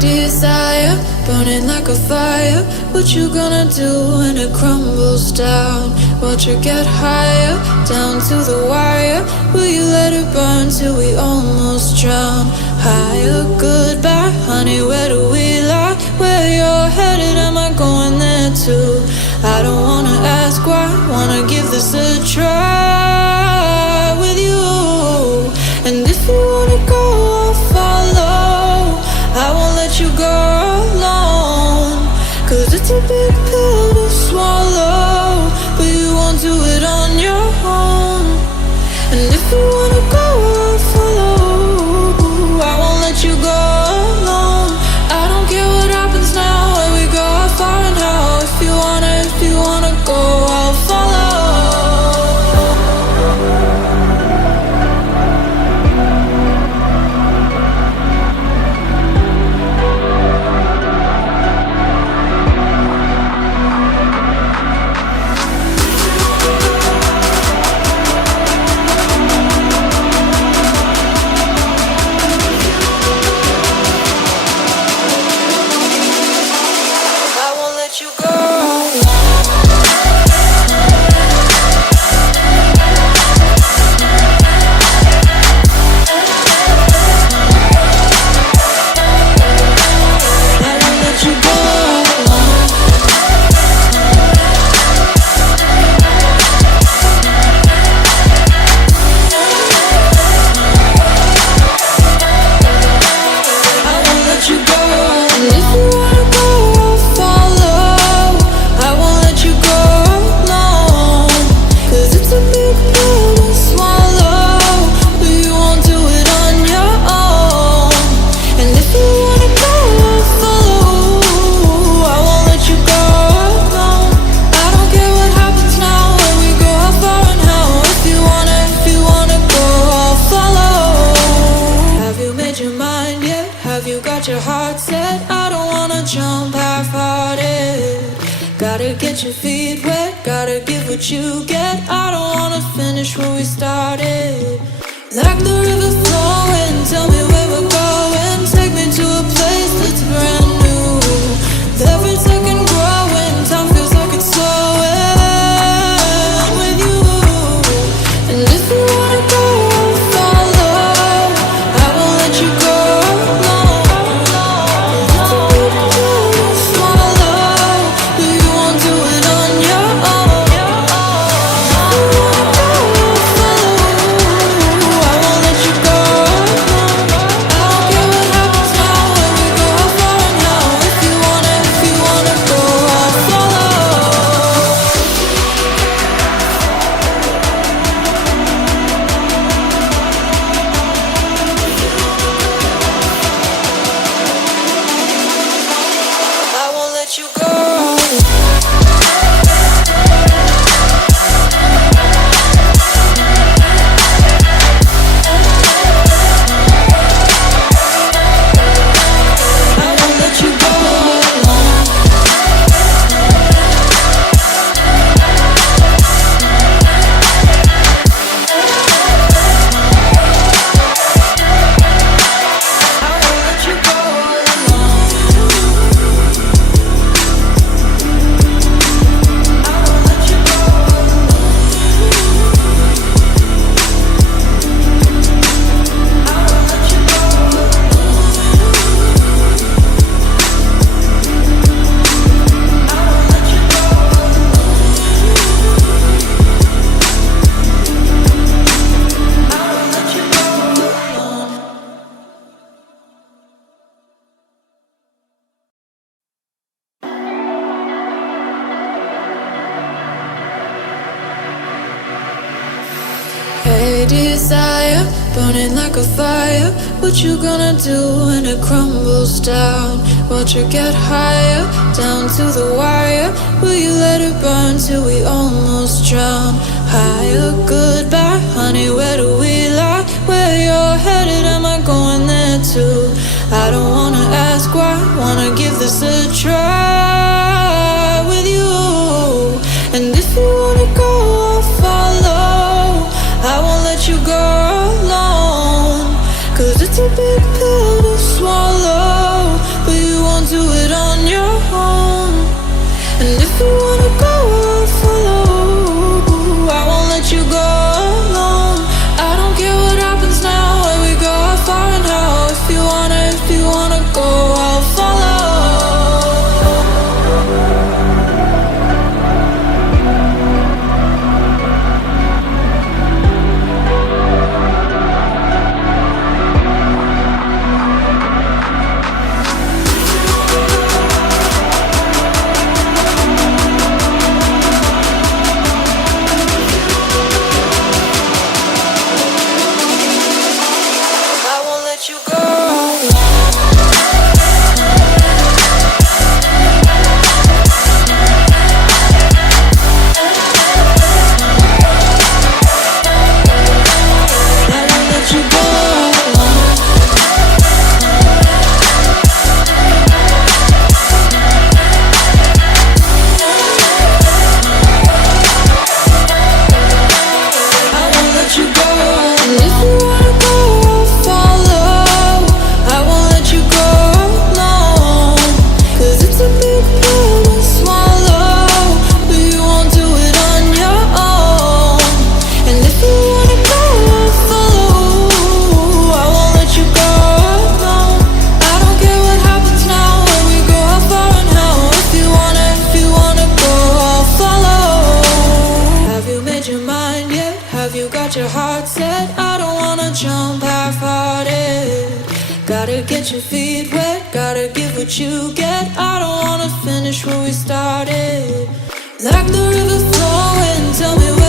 desire, burning like a fire. What you gonna do when it crumbles down? Watch it get higher, down to the wire. Will you let it burn till we almost drown? Higher, goodbye, honey, where do we lie? Where you're headed, am I going there too? I don't wanna ask why, wanna give this a try with you. And if you wanna go, I'll follow. I won't let you go alone, 'cause it's a big pill to swallow, but you won't do it on your own. And if you wanna go, I'll follow. I won't let you go alone. I don't care what happens now, where we go, how far and how. If you wanna go, I'll follow. Gotta get your feet wet, gotta give what you get. I don't wanna finish where we started. Like the river flowing, tell me where we're going. Take me to a place that's brand new. Every second growing, time feels like it's slowing with you. And if you wanna go, I'll follow. I won't let you go alone. It's a big pill to swallow, but you won't do it on your own. If you wanna go, I'll follow. I won't let you go alone. I don't care what happens now, where we go, how far and how. If you wanna go, I'll follow. I won't let you go. I won't let you go alone. I won't let you go alone. I won't let you go alone. I won't let you go Hey desire, burning like a fire. What you gonna do when it crumbles down? Watch it get higher, down to the wire. Will you let it burn till we almost drown? Higher, goodbye, honey, where do we lie? Where you're headed, am I going there too? I don't wanna ask why, wanna give this a try with you. And if you wanna go, I'll follow. I won't let you go alone, 'cause it's a big pill to swallow, but your mind yet? Have you got your heart set? I don't wanna jump half-hearted. Gotta get your feet wet, gotta give what you get. I don't wanna finish where we started. Like the river flowing, tell me